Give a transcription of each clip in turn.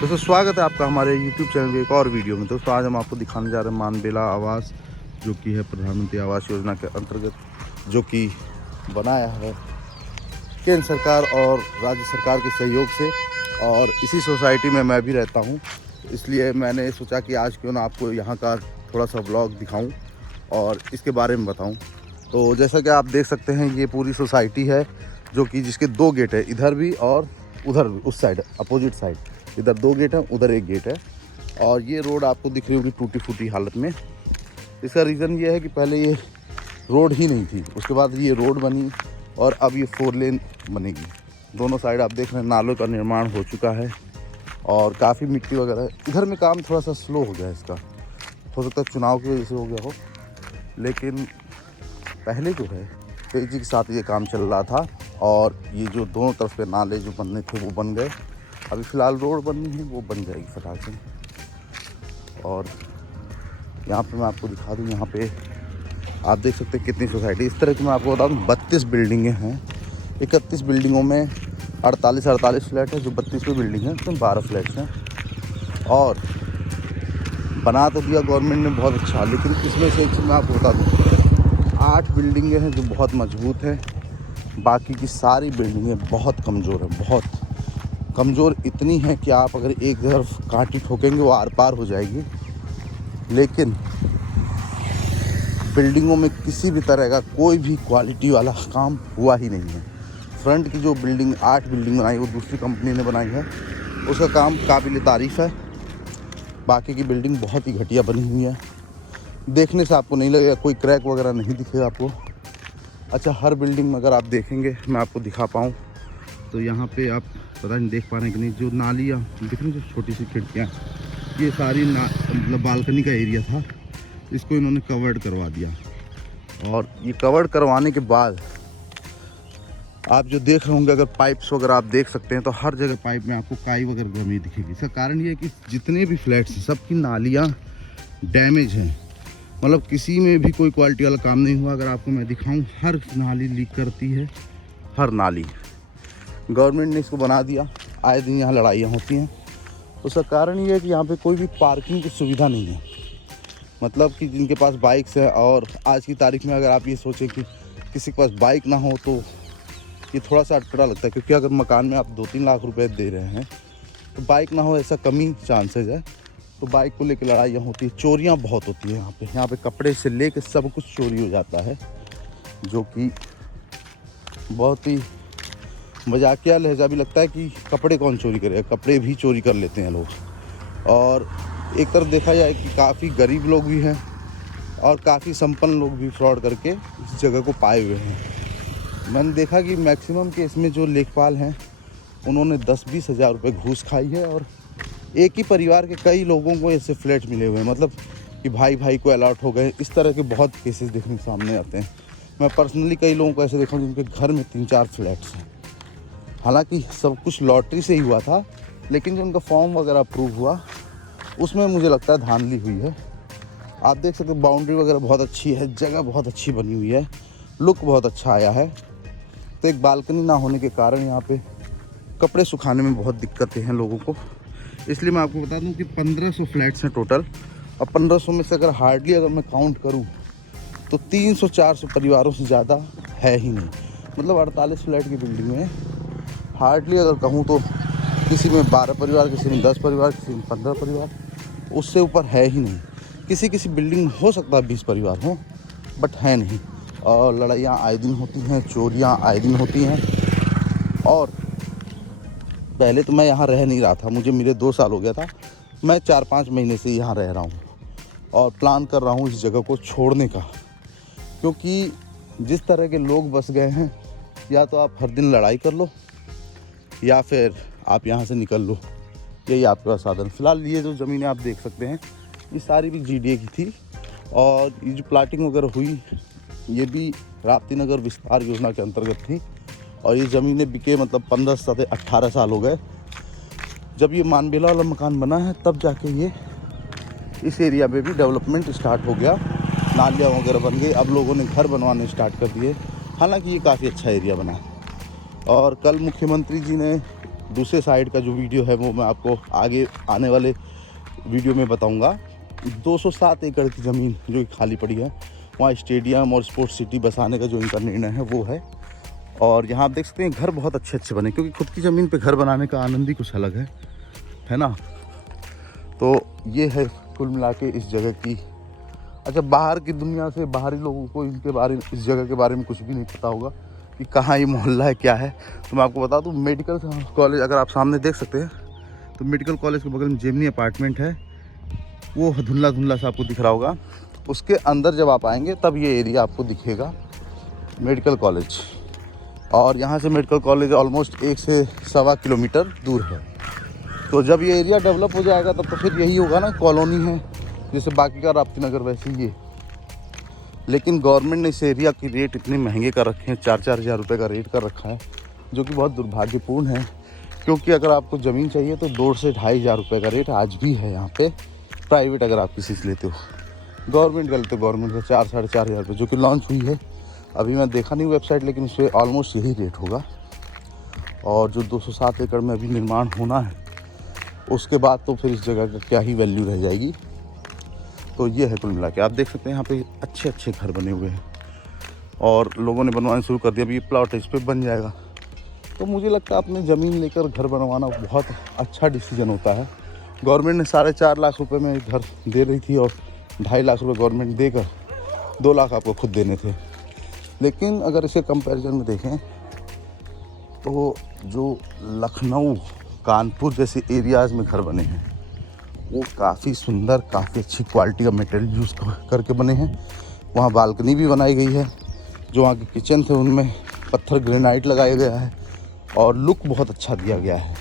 दोस्तों स्वागत है आपका हमारे YouTube चैनल के एक और वीडियो में। दोस्तों आज हम आपको दिखाने जा रहे हैं मानबेला आवास, जो कि है प्रधानमंत्री आवास योजना के अंतर्गत, जो कि बनाया है केंद्र सरकार और राज्य सरकार के सहयोग से। और इसी सोसाइटी में मैं भी रहता हूं, इसलिए मैंने सोचा कि आज क्यों ना आपको यहाँ का थोड़ा सा ब्लॉग दिखाऊं और इसके बारे में बताऊं। तो जैसा कि आप देख सकते हैं, ये पूरी सोसाइटी है जो कि जिसके दो गेट है, इधर भी और उधर भी, उस साइड अपोजिट साइड। इधर दो गेट है, उधर एक गेट है। और ये रोड आपको दिख रही होगी टूटी फूटी हालत में। इसका रीज़न ये है कि पहले ये रोड ही नहीं थी, उसके बाद ये रोड बनी और अब ये 4 लेन बनेगी। दोनों साइड आप देख रहे हैं नालों का निर्माण हो चुका है और काफ़ी मिट्टी वगैरह है। इधर में काम थोड़ा सा स्लो हो गया इसका, हो सकता है चुनाव की वजह से हो गया हो, लेकिन पहले जो है तेज़ी के साथ ये काम चल रहा था। और ये जो दोनों तरफ के नाले जो बनने थे वो बन गए। अभी फ़िलहाल रोड बननी है, वो बन जाएगी फटाक से। और यहाँ पे मैं आपको दिखा दूँ, यहाँ पे आप देख सकते हैं कितनी सोसाइटी। इस तरह की मैं आपको बता दूँ 32 बिल्डिंगें हैं। 31 बिल्डिंगों में 48 फ्लैट है, जो 32वीं बिल्डिंग है उसमें 12 फ्लैट्स हैं। और बना तो दिया गवर्नमेंट ने बहुत अच्छा, लेकिन इसमें से एक चीज़ मैं आपको बता दूँ, 8 बिल्डिंगें हैं जो बहुत मजबूत हैं, बाकी की सारी बिल्डिंगें बहुत कमज़ोर हैं। बहुत कमज़ोर इतनी है कि आप अगर एक तरफ कांटी ठोकेंगे वो आर पार हो जाएगी। लेकिन बिल्डिंगों में किसी भी तरह का कोई भी क्वालिटी वाला काम हुआ ही नहीं है। फ्रंट की जो बिल्डिंग 8 बिल्डिंग बनाई वो दूसरी कंपनी ने बनाई है, उसका काम काबिल तारीफ़ है। बाकी की बिल्डिंग बहुत ही घटिया बनी हुई है। देखने से आपको नहीं लगेगा, कोई क्रैक वगैरह नहीं दिखेगा आपको। अच्छा, हर बिल्डिंग में अगर आप देखेंगे, मैं आपको दिखा पाऊँ तो यहाँ पे आप पता नहीं देख पा रहे हैं कि नहीं, जो नालियाँ दिख रही, जो छोटी सी खिड़कियाँ, ये सारी मतलब बालकनी का एरिया था, इसको इन्होंने कवर्ड करवा दिया। और ये कवर्ड करवाने के बाद आप जो देख रहे होंगे, अगर पाइप्स वगैरह आप देख सकते हैं, तो हर जगह पाइप में आपको काई वगैरह जमी दिखेगी। इसका कारण ये है कि जितने भी फ्लैट्स हैं सबकी नालियाँ डैमेज हैं। मतलब किसी में भी कोई क्वालिटी वाला काम नहीं हुआ। अगर आपको मैं दिखाऊँ, हर नाली लीक करती है, हर नाली। गवर्नमेंट ने इसको बना दिया, आए दिन यहाँ लड़ाइयाँ होती हैं। उसका कारण ये है कि यहाँ पे कोई भी पार्किंग की सुविधा नहीं है। मतलब कि जिनके पास बाइक्स है, और आज की तारीख में अगर आप ये सोचें कि किसी के पास बाइक ना हो तो ये थोड़ा सा अटपटा लगता है, क्योंकि अगर मकान में आप 2-3 लाख रुपए दे रहे हैं तो बाइक ना हो ऐसा कम ही चांसेज है। तो बाइक को लेकर लड़ाइयाँ होती है, चोरियाँ बहुत होती है यहाँ पे कपड़े से लेकर सब कुछ चोरी हो जाता है, जो कि बहुत ही मजाकिया लहजा भी लगता है कि कपड़े कौन चोरी करेगा। कपड़े भी चोरी कर लेते हैं लोग। और एक तरफ देखा जाए कि काफ़ी गरीब लोग भी हैं और काफ़ी संपन्न लोग भी फ्रॉड करके इस जगह को पाए हुए हैं। मैंने देखा कि मैक्सिमम केस में जो लेखपाल हैं उन्होंने 10-20 हज़ार रुपये घूस खाई है, और एक ही परिवार के कई लोगों को ऐसे फ्लैट मिले हुए हैं। मतलब कि भाई भाई को अलॉट हो गए, इस तरह के बहुत केसेस देखने के सामने आते हैं। मैं पर्सनली कई लोगों को ऐसे देखा हूँ जिनके घर में 3-4 फ्लैट्स हैं। हालांकि सब कुछ लॉटरी से ही हुआ था, लेकिन जो उनका फॉर्म वगैरह अप्रूव हुआ उसमें मुझे लगता है धांधली हुई है। आप देख सकते हो बाउंड्री वगैरह बहुत अच्छी है, जगह बहुत अच्छी बनी हुई है, लुक बहुत अच्छा आया है। तो एक बालकनी ना होने के कारण यहाँ पे कपड़े सुखाने में बहुत दिक्कतें हैं लोगों को। इसलिए मैं आपको बता दूं कि 1500 फ्लैट्स हैं टोटल, और 1500 में से अगर हार्डली अगर मैं काउंट करूँ तो 300-400 परिवारों से ज़्यादा है ही नहीं। मतलब 48 फ्लैट की बिल्डिंग में हार्डली अगर कहूँ तो किसी में 12 परिवार, किसी में 10 परिवार, किसी में 15 परिवार, उससे ऊपर है ही नहीं। किसी बिल्डिंग में हो सकता है 20 परिवार हों, बट है नहीं। और लड़ाइयाँ आए दिन होती हैं, चोरियाँ आए दिन होती हैं। और पहले तो मैं यहाँ रह नहीं रहा था, मुझे मेरे 2 साल हो गया था। मैं 4-5 महीने से यहाँ रह रहा हूँ और प्लान कर रहा हूँ इस जगह को छोड़ने का, क्योंकि जिस तरह के लोग बस गए हैं, या तो आप हर दिन लड़ाई कर लो या फिर आप यहाँ से निकल लो, यही आपका साधन। फ़िलहाल ये जो ज़मीनें आप देख सकते हैं, ये सारी भी GDA की थी। और ये जो प्लाटिंग वगैरह हुई, ये भी राप्ती नगर विस्तार योजना के अंतर्गत थी। और ये ज़मीनें बिके मतलब 15 से 18 साल हो गए। जब ये मानबेला वाला मकान बना है तब जाके ये इस एरिया में भी डेवलपमेंट स्टार्ट हो गया, नालियाँ वगैरह बन गई, अब लोगों ने घर बनवाने स्टार्ट कर दिए। हालांकि ये काफ़ी अच्छा एरिया बना है। और कल मुख्यमंत्री जी ने दूसरे साइड का जो वीडियो है वो मैं आपको आगे आने वाले वीडियो में बताऊंगा। 207 एकड़ की ज़मीन जो खाली पड़ी है, वहाँ स्टेडियम और स्पोर्ट्स सिटी बसाने का जो इनका निर्णय है वो है। और यहाँ आप देख सकते हैं घर बहुत अच्छे अच्छे बने, क्योंकि खुद की ज़मीन पे घर बनाने का आनंद ही कुछ अलग है ना। तो ये है कुल मिला के इस जगह की। अच्छा, बाहर की दुनिया से बाहरी लोगों को इनके बारे इस जगह के बारे में कुछ भी नहीं पता होगा कि कहाँ ये मोहल्ला है, क्या है। तो मैं आपको बता दूँ, मेडिकल कॉलेज अगर आप सामने देख सकते हैं तो मेडिकल कॉलेज के बगल में जेमिनी अपार्टमेंट है, वो धुंधला धुंधला सा आपको दिख रहा होगा। उसके अंदर जब आप आएंगे तब ये एरिया आपको दिखेगा मेडिकल कॉलेज। और यहाँ से मेडिकल कॉलेज ऑलमोस्ट 1 से 1.25 किलोमीटर दूर है। तो जब ये एरिया डेवलप हो जाएगा तब तो फिर यही होगा ना, कॉलोनी है जैसे बाकी का राप्ती नगर वैसे ही ये। लेकिन गवर्नमेंट ने इस एरिया की रेट इतने महंगे कर रखे हैं, 4-4 हज़ार रुपये का रेट कर रखा है, जो कि बहुत दुर्भाग्यपूर्ण है। क्योंकि अगर आपको ज़मीन चाहिए तो 2 से 2.5 हज़ार रुपये का रेट आज भी है यहाँ पे। प्राइवेट अगर आप किसी से लेते हो, गवर्नमेंट का लेते हो गवर्नमेंट का 4-4.5 हज़ार रुपये, जो कि लॉन्च हुई है। अभी मैं देखा नहीं वेबसाइट, लेकिन इस पर ऑलमोस्ट यही रेट होगा। और जो 207 एकड़ में अभी निर्माण होना है, उसके बाद तो फिर इस जगह का क्या ही वैल्यू रह जाएगी। तो ये है कुल मिला के। आप देख सकते हैं यहाँ पे अच्छे अच्छे घर बने हुए हैं और लोगों ने बनवाना शुरू कर दिया। अभी ये प्लॉट है, इस पर बन जाएगा। तो मुझे लगता है अपनी ज़मीन लेकर घर बनवाना बहुत अच्छा डिसीजन होता है। गवर्नमेंट ने 4.5 लाख रुपए में घर दे रही थी और 2.5 लाख रुपए गवर्नमेंट देकर 2 लाख आपको खुद देने थे। लेकिन अगर इसे कंपैरिजन में देखें तो जो लखनऊ, कानपुर जैसे एरियाज़ में घर बने हैं वो काफ़ी सुंदर, काफ़ी अच्छी क्वालिटी का मटेरियल यूज़ करके बने हैं। वहाँ बालकनी भी बनाई गई है। जो वहाँ के किचन थे उनमें पत्थर ग्रेनाइट लगाया गया है और लुक बहुत अच्छा दिया गया है।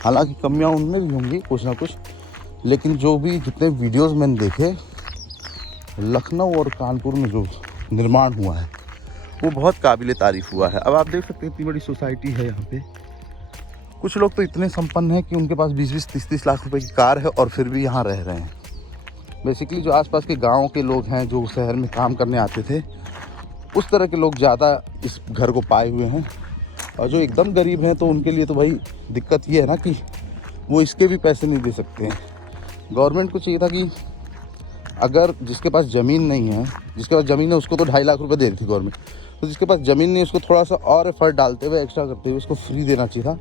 हालांकि कमियाँ उनमें भी होंगी कुछ ना कुछ, लेकिन जो भी जितने वीडियोस मैंने देखे, लखनऊ और कानपुर में जो निर्माण हुआ है वो बहुत काबिल तारीफ़ हुआ है। अब आप देख सकते हैं इतनी बड़ी सोसाइटी है यहाँ पे। कुछ लोग तो इतने संपन्न हैं कि उनके पास 20-20, 30-30 लाख रुपए की कार है और फिर भी यहाँ रह रहे हैं। बेसिकली जो आसपास के गाँव के लोग हैं, जो शहर में काम करने आते थे, उस तरह के लोग ज़्यादा इस घर को पाए हुए हैं। और जो एकदम गरीब हैं तो उनके लिए तो भाई दिक्कत ये है ना कि वो इसके भी पैसे नहीं दे सकते हैं। गवर्नमेंट को चाहिए था कि अगर जिसके पास ज़मीन नहीं है, जिसके पास ज़मीन है उसको तो 2.5 लाख रुपए दे रही थी गवर्नमेंट, तो जिसके पास ज़मीन नहीं है उसको थोड़ा सा और एफर्ट डालते हुए, एक्स्ट्रा करते हुए उसको फ्री देना चाहिए था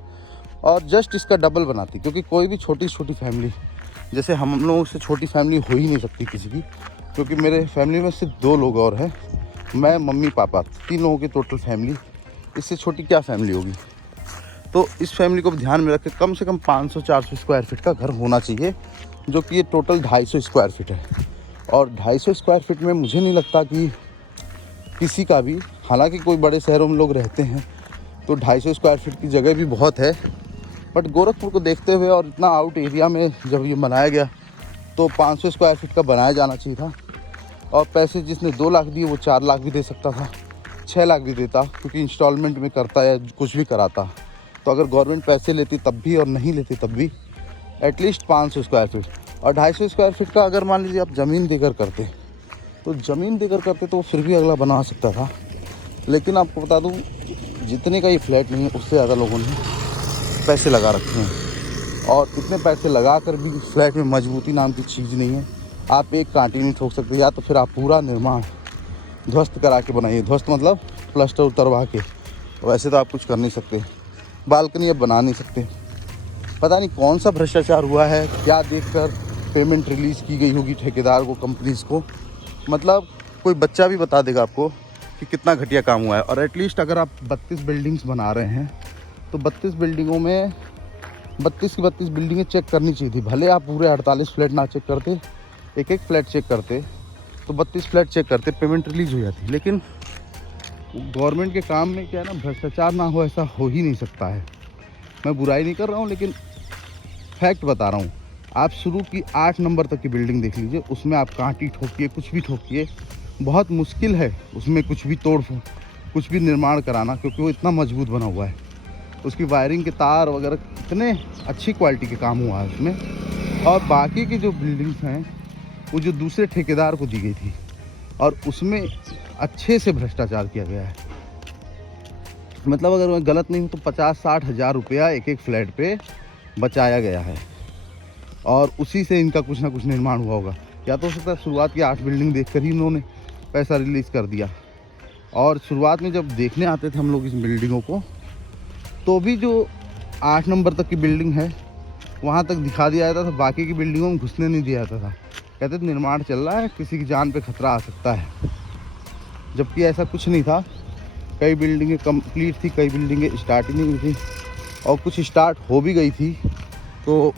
और जस्ट इसका डबल बनाती। क्योंकि कोई भी छोटी छोटी फैमिली, जैसे हम लोगों से छोटी फैमिली हो ही नहीं सकती किसी की, क्योंकि मेरे फैमिली में सिर्फ 2 लोग और हैं, मैं, मम्मी, पापा, 3 लोगों की टोटल फैमिली। इससे छोटी क्या फैमिली होगी। तो इस फैमिली को ध्यान में रख के कम से कम 500-400 स्क्वायर फीट का घर होना चाहिए, जो कि ये टोटल 250 स्क्वायर फीट है। और 250 स्क्वायर फीट में मुझे नहीं लगता कि किसी का भी, हालांकि कोई बड़े शहरों में लोग रहते हैं तो 250 स्क्वायर फीट की जगह भी बहुत है, बट गोरखपुर को देखते हुए और इतना आउट एरिया में जब ये बनाया गया तो 500 स्क्वायर फीट का बनाया जाना चाहिए था। और पैसे जिसने 2 लाख दिए वो 4 लाख भी दे सकता था, 6 लाख भी देता, क्योंकि इंस्टॉलमेंट में करता या कुछ भी कराता। तो अगर गवर्नमेंट पैसे लेती तब भी और नहीं लेती तब भी एटलीस्ट 500 स्क्वायर फीट और 250 स्क्वायर फीट का अगर मान लीजिए आप ज़मीन देकर करते, तो ज़मीन देकर करते तो फिर भी अगला बना सकता था। लेकिन आपको बता दूँ, जितने का ये फ्लैट नहीं है उससे ज़्यादा लोगों ने पैसे लगा रखे हैं। और इतने पैसे लगा कर भी फ्लैट में मजबूती नाम की चीज़ नहीं है। आप एक कांटी नहीं ठोक सकते, या तो फिर आप पूरा निर्माण ध्वस्त करा के बनाइए। ध्वस्त मतलब प्लास्टर उतरवा के। वैसे तो आप कुछ कर नहीं सकते, बालकनी अब बना नहीं सकते। पता नहीं कौन सा भ्रष्टाचार हुआ है, क्या देखकर पेमेंट रिलीज़ की गई होगी ठेकेदार को, कंपनीज़ को। मतलब कोई बच्चा भी बता देगा आपको कि कितना घटिया काम हुआ है। और एटलीस्ट अगर आप 32 बिल्डिंग्स बना रहे हैं तो 32 बिल्डिंगों में 32 की 32 बिल्डिंगें चेक करनी चाहिए थी। भले आप पूरे 48 फ्लैट ना चेक करते, एक एक फ्लैट चेक करते, तो 32 फ्लैट चेक करते, पेमेंट रिलीज़ हो जाती। लेकिन गवर्नमेंट के काम में क्या है ना, भ्रष्टाचार ना हो ऐसा हो ही नहीं सकता है। मैं बुराई नहीं कर रहा हूँ, लेकिन फैक्ट बता रहा हूँ। आप शुरू की 8 नंबर तक की बिल्डिंग देख लीजिए, उसमें आप कांटी ठोकिए, कुछ भी ठोकिए, बहुत मुश्किल है उसमें कुछ भी कुछ भी निर्माण कराना, क्योंकि वो इतना मजबूत बना हुआ है। उसकी वायरिंग के तार वगैरह इतने अच्छी क्वालिटी के काम हुआ है उसमें। और बाकी की जो बिल्डिंग्स हैं वो जो दूसरे ठेकेदार को दी गई थी और उसमें अच्छे से भ्रष्टाचार किया गया है। मतलब अगर मैं गलत नहीं हूँ तो 50-60 हज़ार रुपया एक एक फ्लैट पे बचाया गया है, और उसी से इनका कुछ ना कुछ निर्माण हुआ होगा। या तो हो सकता है शुरुआत की 8 बिल्डिंग देखकर ही उन्होंने पैसा रिलीज़ कर दिया। और शुरुआत में जब देखने आते थे हम लोग इस बिल्डिंगों को, तो भी जो 8 नंबर तक की बिल्डिंग है वहाँ तक दिखा दिया जाता था, बाकी की बिल्डिंगों में घुसने नहीं दिया जाता था। कहते थे निर्माण चल रहा है, किसी की जान पे खतरा आ सकता है, जबकि ऐसा कुछ नहीं था। कई बिल्डिंगें कंप्लीट थी, कई बिल्डिंगें स्टार्ट ही नहीं हुई थी, और कुछ स्टार्ट हो भी गई थी तो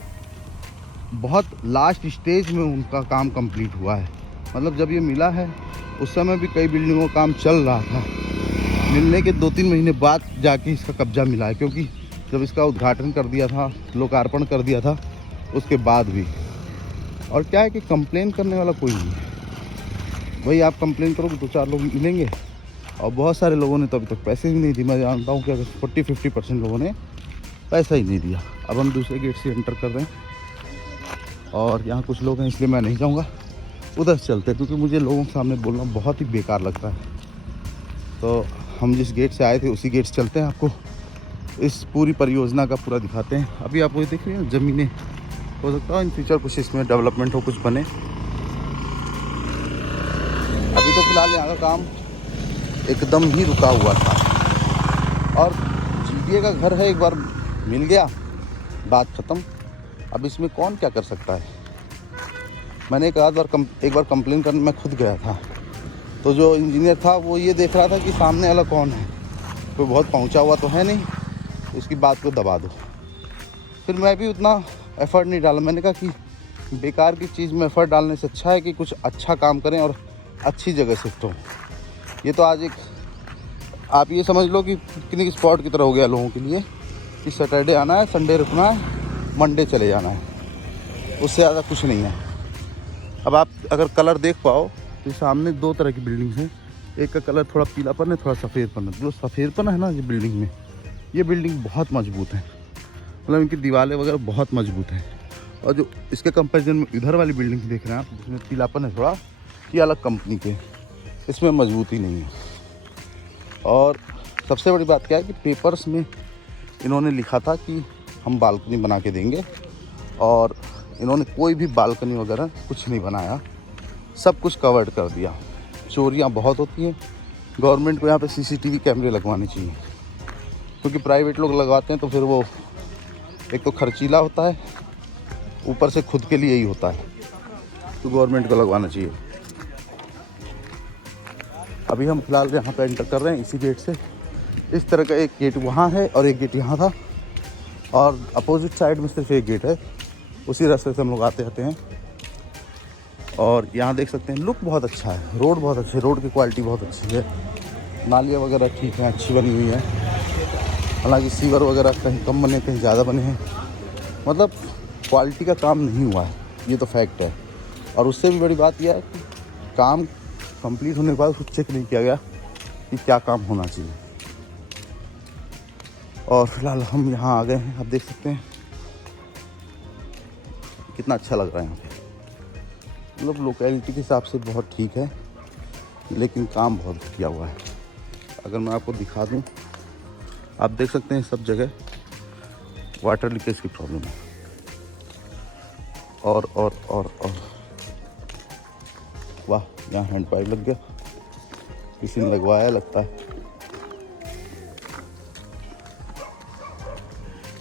बहुत लास्ट स्टेज में उनका काम कंप्लीट हुआ है। मतलब जब ये मिला है उस समय भी कई बिल्डिंगों का काम चल रहा था, मिलने के 2-3 महीने बाद जाके इसका कब्जा मिला है, क्योंकि जब इसका उद्घाटन कर दिया था, लोकार्पण कर दिया था, उसके बाद भी। और क्या है कि कंप्लेन करने वाला कोई नहीं है। वही आप कंप्लेन करोगे तो 4 लोग मिलेंगे, और बहुत सारे लोगों ने तो अभी तक पैसे ही नहीं दिए। मैं जानता हूँ कि अगर 40-50% लोगों ने पैसा ही नहीं दिया। अब हम दूसरे गेट से एंटर कर रहे हैं, और यहाँ कुछ लोग हैं इसलिए मैं नहीं जाऊँगा, उधर चलते हैं, क्योंकि मुझे लोगों के सामने बोलना बहुत ही बेकार लगता है। तो हम जिस गेट से आए थे उसी गेट से चलते हैं, आपको इस पूरी परियोजना का पूरा दिखाते हैं। अभी आप वही देख रहे हैं ज़मीनें, हो सकता है इन फ्यूचर कुछ इसमें डेवलपमेंट हो, कुछ बने। अभी तो फिलहाल यहाँ का काम एकदम ही रुका हुआ था, और जीडीए का घर है, एक बार मिल गया बात ख़त्म। अब इसमें कौन क्या कर सकता है। मैंने एक बार कंप्लेन करने मैं खुद गया था, तो जो इंजीनियर था वो ये देख रहा था कि सामने वाला कौन है, कोई बहुत पहुंचा हुआ तो है नहीं, उसकी बात को दबा दो। फिर मैं भी उतना एफ़र्ट नहीं डाला। मैंने कहा कि बेकार की चीज़ में एफ़र्ट डालने से अच्छा है कि कुछ अच्छा काम करें और अच्छी जगह शिफ्ट हो। ये तो आज एक आप ये समझ लो कि पिकनिक स्पॉट की तरह हो गया लोगों के लिए, कि सैटरडे आना है, संडे रुकना है, मंडे चले जाना है, उससे ज़्यादा कुछ नहीं है। अब आप अगर कलर देख पाओ तो सामने 2 तरह की बिल्डिंग्स हैं। एक का कलर थोड़ा पीलापन है, थोड़ा सफ़ेदपन है। जो सफ़ेदपन है ना ये बिल्डिंग में, ये बिल्डिंग बहुत मजबूत है, मतलब इनकी दीवारें वगैरह बहुत मजबूत हैं। और जो इसके कंपैरिजन में इधर वाली बिल्डिंग देख रहे हैं आप, जिसमें पीलापन है थोड़ा, ये अलग कंपनी के, इसमें मजबूती नहीं है। और सबसे बड़ी बात क्या है कि पेपर्स में इन्होंने लिखा था कि हम बालकनी बना के देंगे, और इन्होंने कोई भी बालकनी वगैरह कुछ नहीं बनाया, सब कुछ कवर्ड कर दिया। चोरियां बहुत होती हैं, गवर्नमेंट को यहाँ पे सीसीटीवी कैमरे लगवाने चाहिए, क्योंकि प्राइवेट लोग लगवाते हैं तो फिर वो एक तो खर्चीला होता है, ऊपर से खुद के लिए ही होता है, तो गवर्नमेंट को लगवाना चाहिए। अभी हम फिलहाल यहाँ पे एंटर कर रहे हैं इसी गेट से। इस तरह का एक गेट वहाँ है और एक गेट यहाँ था, और अपोजिट साइड में सिर्फ एक गेट है, उसी रास्ते से हम लोग आते आते हैं। और यहाँ देख सकते हैं लुक बहुत अच्छा है, रोड बहुत अच्छी है, रोड की क्वालिटी बहुत अच्छी है, नालियाँ वगैरह ठीक हैं, अच्छी बनी हुई है। हालांकि सीवर वगैरह कहीं कम बने, कहीं ज़्यादा बने हैं, मतलब क्वालिटी का काम नहीं हुआ है, ये तो फैक्ट है। और उससे भी बड़ी बात यह है कि काम कंप्लीट होने के बाद उसको चेक नहीं किया गया कि क्या काम होना चाहिए। और फिलहाल हम यहाँ आ गए हैं, आप देख सकते हैं कितना अच्छा लग रहा है यहाँ पे। मतलब लोकेलिटी के हिसाब से बहुत ठीक है, लेकिन काम बहुत किया हुआ है। अगर मैं आपको दिखा दूँ, आप देख सकते हैं सब जगह वाटर लीकेज की प्रॉब्लम है। और वाह, यहाँ हैंड पाइप लग गया, किसी ने लगवाया लगता है।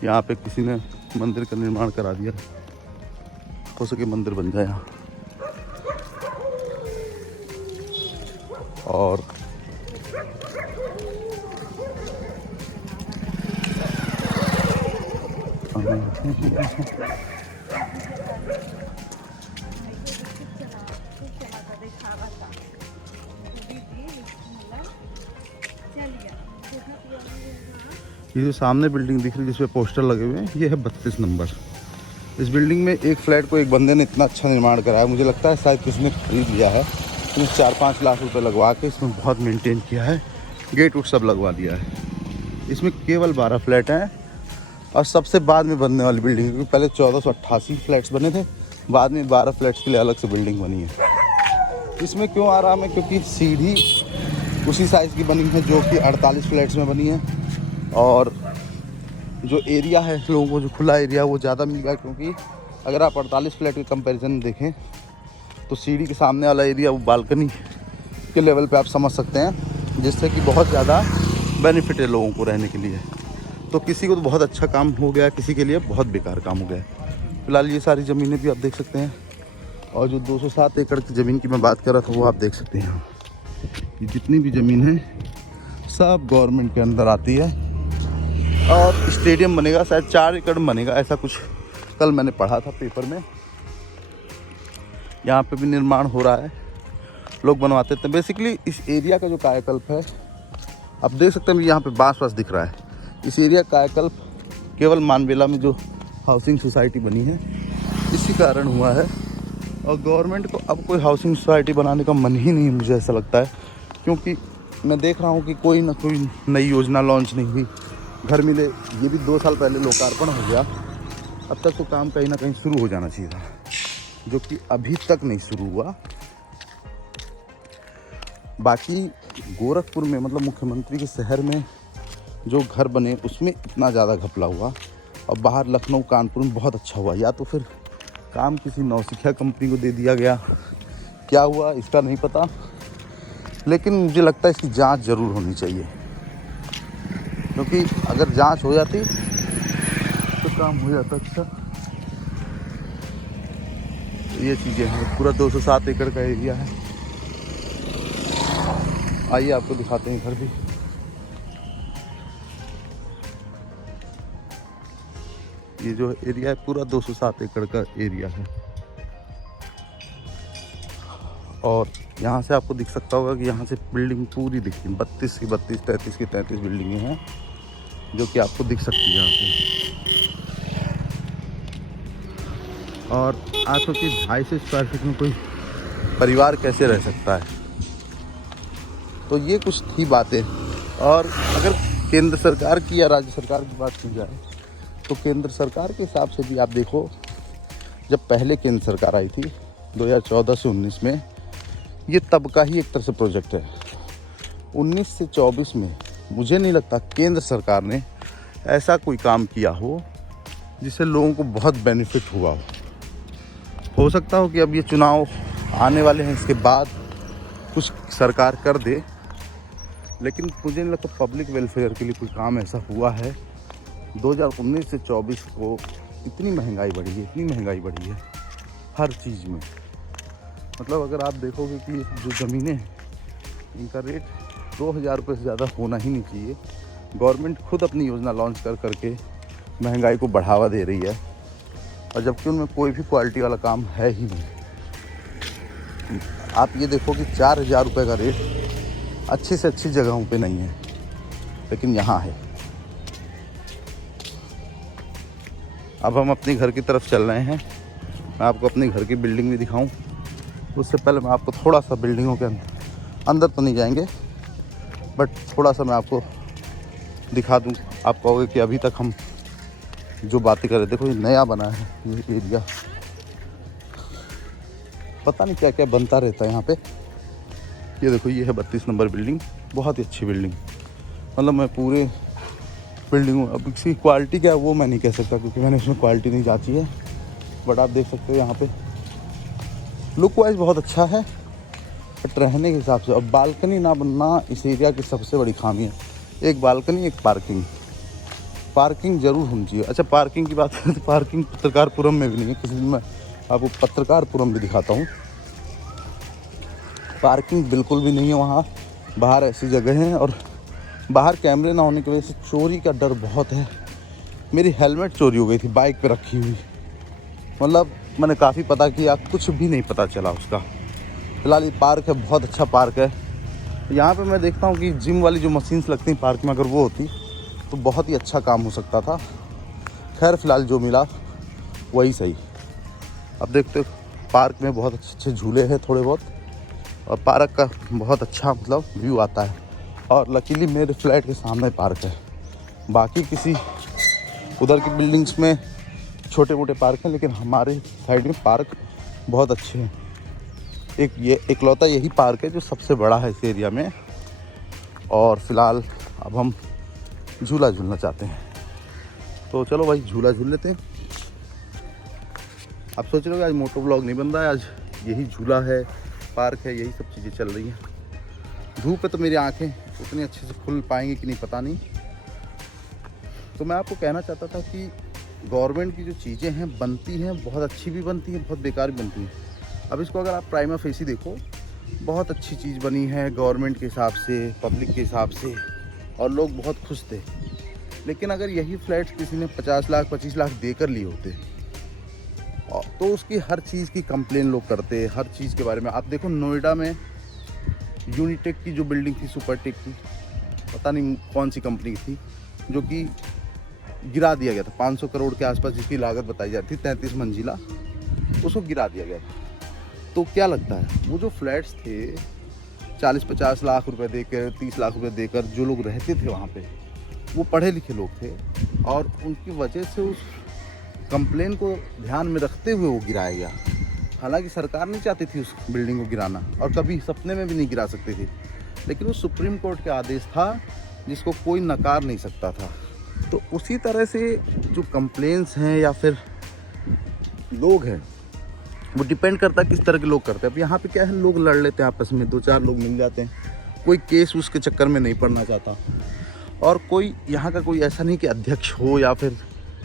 यहाँ पे किसी ने मंदिर का निर्माण करा दिया, हो सके मंदिर बन जाए यहाँ। और ये जो सामने बिल्डिंग दिख रही है जिसपे पोस्टर लगे हुए हैं, ये है 32 नंबर। इस बिल्डिंग में एक फ्लैट को एक बंदे ने इतना अच्छा निर्माण कराया, मुझे लगता है शायद किसी ने खरीद लिया है। इसमें 4-5 लाख रुपए लगवा के इसमें बहुत मेंटेन किया है, गेट उट सब लगवा दिया है। इसमें केवल 12 फ्लैट हैं, और सबसे बाद में बनने वाली बिल्डिंग, क्योंकि पहले 1488 फ्लैट्स बने थे, बाद में 12 फ्लैट्स के लिए अलग से बिल्डिंग बनी है। इसमें क्यों आराम है, क्योंकि सीढ़ी उसी साइज़ की बनी है जो कि 48 फ्लैट्स में बनी है, और जो एरिया है लोगों को, जो खुला एरिया वो ज़्यादा मिल गया, क्योंकि अगर आप 48 फ्लैट के कंपैरिजन में देखें तो सीढ़ी के सामने वाला एरिया वो बालकनी के लेवल पे आप समझ सकते हैं, जिससे कि बहुत ज़्यादा बेनिफिट है लोगों को रहने के लिए। तो किसी को तो बहुत अच्छा काम हो गया, किसी के लिए बहुत बेकार काम हो गया। फिलहाल ये सारी ज़मीनें भी आप देख सकते हैं, और जो 207 एकड़ की ज़मीन की मैं बात कर रहा था वो आप देख सकते हैं। ये जितनी भी ज़मीन है सब गवर्नमेंट के अंदर आती है। और स्टेडियम बनेगा, शायद 4 एकड़ बनेगा, ऐसा कुछ कल मैंने पढ़ा था पेपर में। यहाँ पे भी निर्माण हो रहा है, लोग बनवाते थे। बेसिकली इस एरिया का जो कायाकल्प है, आप देख सकते हैं यहाँ पे बांस वास दिख रहा है। इस एरिया का कायाकल्प केवल मानवेला में जो हाउसिंग सोसाइटी बनी है इसी कारण हुआ है। और गवर्नमेंट को अब कोई हाउसिंग सोसाइटी बनाने का मन ही नहीं है, मुझे ऐसा लगता है, क्योंकि मैं देख रहा हूँ कि कोई ना कोई नई योजना लॉन्च नहीं हुई। घर मिले ये भी 2 साल पहले लोकार्पण हो गया, अब तक तो काम कहीं ना कहीं शुरू हो जाना चाहिए था, जो कि अभी तक नहीं शुरू हुआ। बाकी गोरखपुर में, मतलब मुख्यमंत्री के शहर में जो घर बने उसमें इतना ज़्यादा घपला हुआ, और बाहर लखनऊ कानपुर में बहुत अच्छा हुआ। या तो फिर काम किसी नौसिखिया कंपनी को दे दिया गया, क्या हुआ इसका नहीं पता, लेकिन मुझे लगता है इसकी जांच ज़रूर होनी चाहिए, क्योंकि अगर जांच हो जाती तो काम हो जाता। अच्छा, ये चीज़ें हैं। पूरा 207 एकड़ का एरिया है। आइए आपको दिखाते हैं घर भी। ये जो एरिया है पूरा 207 एकड़ का एरिया है, और यहाँ से आपको दिख सकता होगा कि यहाँ से बिल्डिंग पूरी दिखती है। 32 की 32, 33 की 33 बिल्डिंगें हैं जो कि आपको दिख सकती है यहाँ से। और आप सोचिए 250 स्क्वायर फीट में कोई परिवार कैसे रह सकता है। तो ये कुछ थी बातें। और अगर केंद्र सरकार की या राज्य सरकार की बात की जाए तो केंद्र सरकार के हिसाब से भी आप देखो, जब पहले केंद्र सरकार आई थी 2014 से 19 में, ये तब का ही एक तरह से प्रोजेक्ट है। 19 से 24 में मुझे नहीं लगता केंद्र सरकार ने ऐसा कोई काम किया हो जिससे लोगों को बहुत बेनिफिट हुआ हो सकता हो कि अब ये चुनाव आने वाले हैं, इसके बाद कुछ सरकार कर दे, लेकिन मुझे नहीं लगता पब्लिक वेलफेयर के लिए कोई काम ऐसा हुआ है। 2019 से 24 को इतनी महंगाई बढ़ी है, इतनी महंगाई बढ़ी है हर चीज़ में। मतलब अगर आप देखोगे कि जो ज़मीनें हैं इनका रेट 2000 रुपये से ज़्यादा होना ही नहीं चाहिए। गवर्नमेंट खुद अपनी योजना लॉन्च करके महंगाई को बढ़ावा दे रही है, और जबकि उनमें कोई भी क्वालिटी वाला काम है ही नहीं। आप ये देखो कि 4000 रुपये का रेट अच्छी से अच्छी जगहों पे नहीं है, लेकिन यहाँ है। अब हम अपने घर की तरफ चल रहे हैं। मैं आपको अपने घर की बिल्डिंग भी दिखाऊं, उससे पहले मैं आपको थोड़ा सा बिल्डिंगों के अंदर तो नहीं जाएंगे, बट थोड़ा सा मैं आपको दिखा दूं। आप कहोगे कि अभी तक हम जो बातें कर रहे, देखो ये नया बना है ये एरिया, पता नहीं क्या क्या बनता रहता है यहाँ पे। ये देखो ये है 32 नंबर बिल्डिंग, बहुत ही अच्छी बिल्डिंग। मतलब मैं पूरे बिल्डिंग, अब इसकी क्वालिटी क्या है वो मैं नहीं कह सकता, क्योंकि मैंने उसमें क्वालिटी नहीं जांची है, बट आप देख सकते हो यहाँ पे लुक वाइज बहुत अच्छा है, बट रहने के हिसाब से। अब बालकनी ना बनना इस एरिया की सबसे बड़ी खामी है। एक बालकनी, एक पार्किंग ज़रूर होनी चाहिए। अच्छा, पार्किंग की बात करें तो पार्किंग पत्रकारपुरम में भी नहीं है। किसी दिन मैं आपको पत्रकारपुरम भी दिखाता हूँ, पार्किंग बिल्कुल भी नहीं है वहाँ। बाहर ऐसी जगह हैं, और बाहर कैमरे ना होने की वजह से चोरी का डर बहुत है। मेरी हेलमेट चोरी हो गई थी बाइक पे रखी हुई, मतलब मैंने काफ़ी पता किया, कुछ भी नहीं पता चला उसका। फिलहाल ये पार्क है, बहुत अच्छा पार्क है। यहाँ पे मैं देखता हूँ कि जिम वाली जो मशीन्स लगती हैं पार्क में, अगर वो होती तो बहुत ही अच्छा काम हो सकता था। खैर फिलहाल जो मिला वही सही। अब देखते हो पार्क में बहुत अच्छे झूले हैं थोड़े बहुत, और पार्क का बहुत अच्छा मतलब व्यू आता है। और लकीली मेरे फ्लैट के सामने पार्क है। बाकी किसी उधर की बिल्डिंग्स में छोटे मोटे पार्क हैं, लेकिन हमारे साइड में पार्क बहुत अच्छे हैं। एक ये इकलौता यही पार्क है जो सबसे बड़ा है इस एरिया में। और फिलहाल अब हम झूला झूलना चाहते हैं। तो चलो भाई झूला झूल लेते हैं। आप सोच रहे हो आज मोटो ब्लॉग नहीं बन रहा है, आज यही झूला है, पार्क है, यही सब चीज़ें चल रही हैं। धूप है तो मेरी आंखें उतनी अच्छे से खुल पाएंगी कि नहीं पता नहीं। तो मैं आपको कहना चाहता था कि गवर्नमेंट की जो चीज़ें हैं बनती हैं, बहुत अच्छी भी बनती हैं, बहुत बेकार भी बनती हैं। अब इसको अगर आप प्राइमा फेसी देखो, बहुत अच्छी चीज़ बनी है गवर्नमेंट के हिसाब से, पब्लिक के हिसाब से, और लोग बहुत खुश थे। लेकिन अगर यही फ्लैट्स किसी ने 50 लाख 25 लाख देकर लिए होते तो उसकी हर चीज़ की कंप्लेन लोग करते, हर चीज़ के बारे में। आप देखो नोएडा में यूनिटेक की जो बिल्डिंग थी, सुपरटेक की, पता नहीं कौन सी कंपनी की थी, जो कि गिरा दिया गया था 500 करोड़ के आसपास, जिसकी लागत बताई जाती थी, 33 मंजिला, उसको गिरा दिया गया था। तो क्या लगता है वो जो फ्लैट्स थे 40-50 लाख रुपए देकर, 30 लाख रुपए देकर जो लोग रहते थे वहाँ पे, वो पढ़े लिखे लोग थे, और उनकी वजह से उस कंप्लेन को ध्यान में रखते हुए वो गिराया गया। हालांकि सरकार नहीं चाहती थी उस बिल्डिंग को गिराना, और कभी सपने में भी नहीं गिरा सकती थी, लेकिन वो सुप्रीम कोर्ट का आदेश था जिसको कोई नकार नहीं सकता था। तो उसी तरह से जो कंप्लेंट्स हैं या फिर लोग हैं, वो डिपेंड करता है किस तरह के लोग करते हैं। अब यहाँ पे क्या है, लोग लड़ लेते हैं आपस में, 2-4 लोग मिल जाते हैं, कोई केस उसके चक्कर में नहीं पड़ना चाहता, और कोई यहाँ का कोई ऐसा नहीं कि अध्यक्ष हो या फिर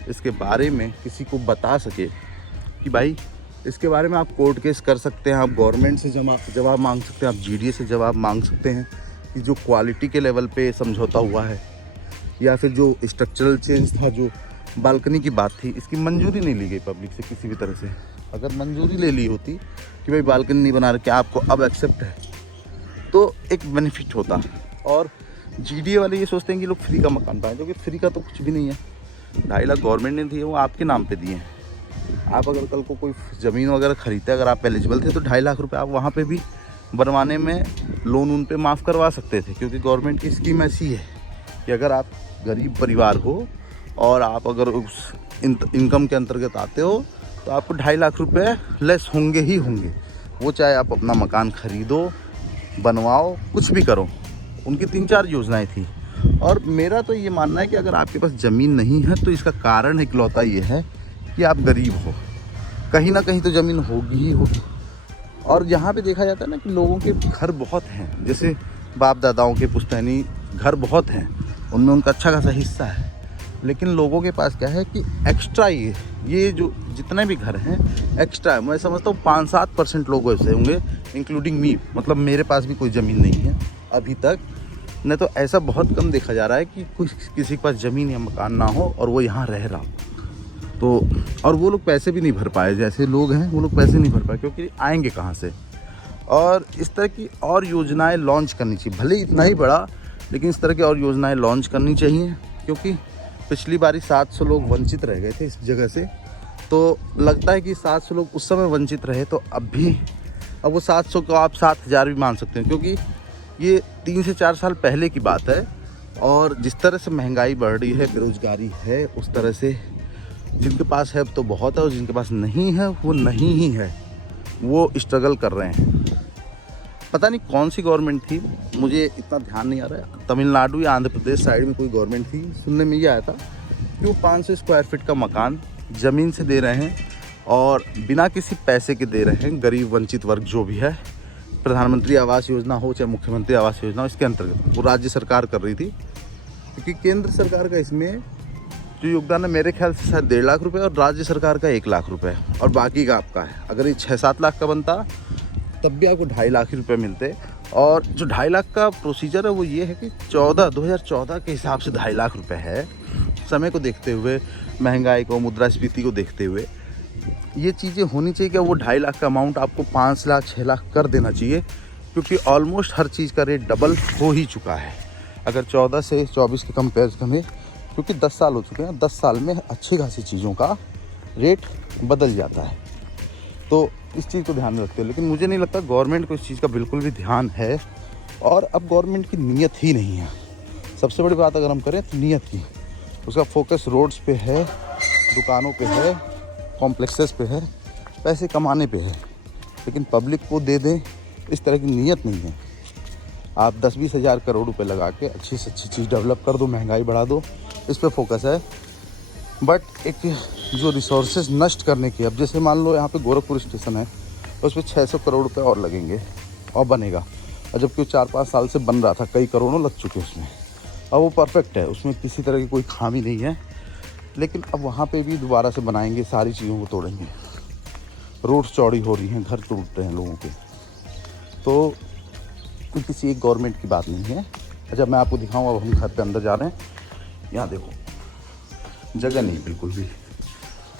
इसके बारे में किसी को बता सके कि भाई इसके बारे में आप कोर्ट केस कर सकते हैं, आप गवर्नमेंट से जवाब मांग सकते हैं, आप जीडीए से जवाब मांग सकते हैं कि जो क्वालिटी के लेवल पे समझौता हुआ है, या फिर जो स्ट्रक्चरल चेंज था, जो बालकनी की बात थी, इसकी मंजूरी नहीं ली गई पब्लिक से किसी भी तरह से। अगर मंजूरी ले ली होती कि भाई बालकनी नहीं बना रखे, आपको अब एक्सेप्ट है, तो एक बेनिफिट होता। और जीडीए वाले ये सोचते हैं कि लोग फ्री का मकान पाएँ, जो कि फ्री का तो कुछ भी नहीं है। 2.5 लाख गवर्नमेंट ने दिए, वो आपके नाम पे दिए हैं। आप अगर कल को कोई ज़मीन वगैरह खरीदते, अगर आप एलिजिबल थे, तो 2.5 लाख रुपए आप वहाँ पे भी बनवाने में लोन उन पे माफ़ करवा सकते थे, क्योंकि गवर्नमेंट की स्कीम ऐसी है कि अगर आप गरीब परिवार हो और आप अगर उस इनकम के अंतर्गत आते हो, तो आपको 2.5 लाख रुपए लेस होंगे ही होंगे। वो चाहे आप अपना मकान खरीदो, बनवाओ, कुछ भी करो। उनकी 3-4 योजनाएं थी। और मेरा तो ये मानना है कि अगर आपके पास ज़मीन नहीं है, तो इसका कारण इकलौता ये है कि आप गरीब हो। कहीं ना कहीं तो ज़मीन होगी ही होगी। और यहाँ पे देखा जाता है ना कि लोगों के घर बहुत हैं, जैसे बाप दादाओं के पुश्तैनी घर बहुत हैं, उनमें उनका अच्छा खासा हिस्सा है। लेकिन लोगों के पास क्या है कि एक्स्ट्रा ये जो जितने भी घर हैं एक्स्ट्रा है। मैं समझता हूँ 5-7% लोग ऐसे होंगे, इंक्लूडिंग मी, मतलब मेरे पास भी कोई ज़मीन नहीं है अभी तक। नहीं तो ऐसा बहुत कम देखा जा रहा है कि किसी के पास ज़मीन या मकान ना हो और वो यहाँ रह रहा हो। तो और वो लोग पैसे भी नहीं भर पाए, जैसे लोग हैं वो लोग पैसे नहीं भर पाए, क्योंकि आएंगे कहाँ से। और इस तरह की और योजनाएं लॉन्च करनी चाहिए, भले इतना ही बड़ा, लेकिन इस तरह की और योजनाएं लॉन्च करनी चाहिए। क्योंकि पिछली बारी 700 लोग वंचित रह गए थे इस जगह से, तो लगता है कि 700 लोग उस समय वंचित रहे, तो अब वो 700 को आप 7000 भी मान सकते हैं, क्योंकि ये 3 से 4 साल पहले की बात है। और जिस तरह से महंगाई बढ़ रही है, बेरोजगारी है, उस तरह से जिनके पास है तो बहुत है, और जिनके पास नहीं है वो नहीं ही है, वो स्ट्रगल कर रहे हैं। पता नहीं कौन सी गवर्नमेंट थी, मुझे इतना ध्यान नहीं आ रहा है, तमिलनाडु या आंध्र प्रदेश साइड में कोई गवर्नमेंट थी। सुनने में ये आया था कि वो 500 स्क्वायर फीट का मकान ज़मीन से दे रहे हैं, और बिना किसी पैसे के दे रहे हैं गरीब वंचित वर्ग जो भी है। प्रधानमंत्री आवास योजना हो चाहे मुख्यमंत्री आवास योजना हो, इसके अंतर्गत वो राज्य सरकार कर रही थी, क्योंकि केंद्र सरकार का इसमें जो योगदान है मेरे ख्याल से शायद 1.5 लाख रुपए, और राज्य सरकार का 1 लाख रुपए, और बाकी का आपका है। अगर ये 6-7 लाख का बनता तब भी आपको 2.5 लाख रुपए मिलते। और जो 2.5 लाख का प्रोसीजर है वो ये है कि 2014 के हिसाब से 2.5 लाख रुपए है। समय को देखते हुए, महंगाई को, मुद्रास्फीति को देखते हुए ये चीज़ें होनी चाहिए कि वो 2.5 लाख का अमाउंट आपको 5 लाख 6 लाख कर देना चाहिए, क्योंकि ऑलमोस्ट हर चीज़ का रेट डबल हो ही चुका है। अगर 14 से 24 के कंपेरिजन में, क्योंकि 10 साल हो चुके हैं, 10 साल में अच्छी खासी चीज़ों का रेट बदल जाता है। तो इस चीज़ को ध्यान में रखते हैं। लेकिन मुझे नहीं लगता गवर्नमेंट को इस चीज़ का बिल्कुल भी ध्यान है, और अब गवर्नमेंट की नीयत ही नहीं है। सबसे बड़ी बात अगर हम करें तो नीयत की, उसका फोकस रोड्स पे है, दुकानों पे है, कॉम्प्लेक्सेस पे है, पैसे कमाने पे है, लेकिन पब्लिक को दे दें इस तरह की नीयत नहीं है। आप 10-20 हज़ार करोड़ रुपए लगा के अच्छी से अच्छी चीज़ डेवलप कर दो, महंगाई बढ़ा दो, इस पे फोकस है। बट एक जो रिसोर्सेज नष्ट करने की, अब जैसे मान लो यहाँ पे गोरखपुर स्टेशन है, उस पर 600 करोड़ रुपए और लगेंगे और बनेगा, और जबकि 4-5 साल से बन रहा था, कई करोड़ों लग चुके उसमें। अब वो परफेक्ट है, उसमें किसी तरह की कोई खामी नहीं है। लेकिन अब वहाँ पे भी दोबारा से बनाएंगे, सारी चीज़ों को तोड़ेंगे, रोड्स चौड़ी हो रही हैं, घर टूट रहे हैं लोगों के। तो किसी एक गवर्नमेंट की बात नहीं है। अच्छा, मैं आपको दिखाऊँ, अब हम घर पे अंदर जा रहे हैं, यहाँ देखो जगह नहीं बिल्कुल भी।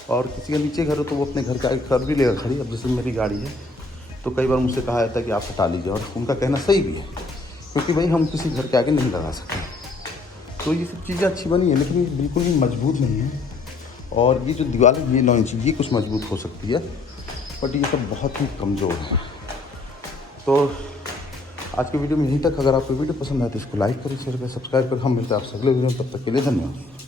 और किसी का नीचे घर हो तो वो अपने घर का एक घर भी लेगा खड़ी। अब जैसे मेरी गाड़ी है तो कई बार मुझसे कहा जाता है कि आप हटा लीजिए, और उनका कहना सही भी है, क्योंकि भाई हम किसी घर के आगे नहीं लगा सकते। तो ये सब चीज़ें अच्छी बनी है, लेकिन ये बिल्कुल भी मजबूत नहीं है। और ये जो दीवार है, ये 9 इंच, ये कुछ मजबूत हो सकती है, बट ये सब बहुत ही कमज़ोर है। तो आज की वीडियो में यहीं तक। अगर आपको वीडियो पसंद आए तो इसको लाइक करें, शेयर करें, सब्सक्राइब करें। हम मिलते हैं आपसे अगले वीडियो में, तब तक के लिए धन्यवाद।